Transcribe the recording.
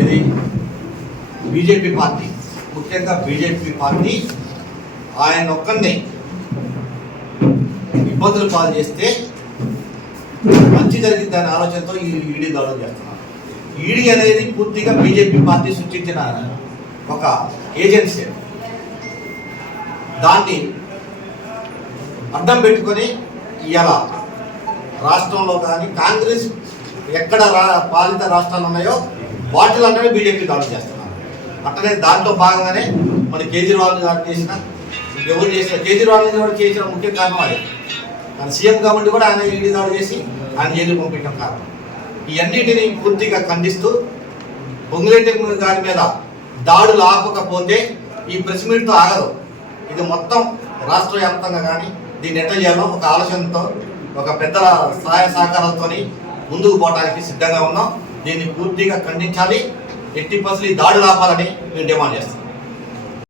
ఇది BJP party. ముఖ్యంగా BJP party ఆయన ఒక్కరిని ఇబ్బందులు పాలు చేస్తే మంచి జరిగిద్దనే ఆలోచనతో ఈ ఈడీ దాడులు చేస్తున్నారు. ఈడీ అనేది పూర్తిగా బీజేపీ పార్టీ సృష్టించిన ఒక ఏజెన్సీ. దాన్ని అడ్డం పెట్టుకొని ఇవాళ రాష్ట్రంలో కానీ కాంగ్రెస్ ఎక్కడ రా పాలిత రాష్ట్రాలు ఉన్నాయో వాటిలోనే బీజేపీ దాడులు చేస్తున్నారు. అట్లనే దాంట్లో భాగంగానే మన కేజ్రీవాల్ గారు చేసిన ఎవరు చేసిన కేజ్రీవాల్ గారు చేసిన ముఖ్య కారణం అది. మన సీఎం కాబట్టి కూడా ఆయన ఈడీ దాడి చేసి ఆయన జైలు పంపించడం కారణం. ఇవన్నిటిని పూర్తిగా ఖండిస్తూ పొంగులేటి గారి మీద దాడులు ఆపకపోతే ఈ ప్రెస్ మీట్తో ఆగదు. ఇది మొత్తం రాష్ట్ర వ్యాప్తంగా కానీ దీన్ని ఎట్లా చేయాలో ఒక ఆలోచనతో ఒక పెద్దల సహాయ సహకారాలతో ముందుకు పోవడానికి సిద్ధంగా ఉన్నాం. దీన్ని పూర్తిగా ఖండించాలి. ఎట్టి పసులు ఈ దాడులు ఆపాలని మేము డిమాండ్ చేస్తున్నాం.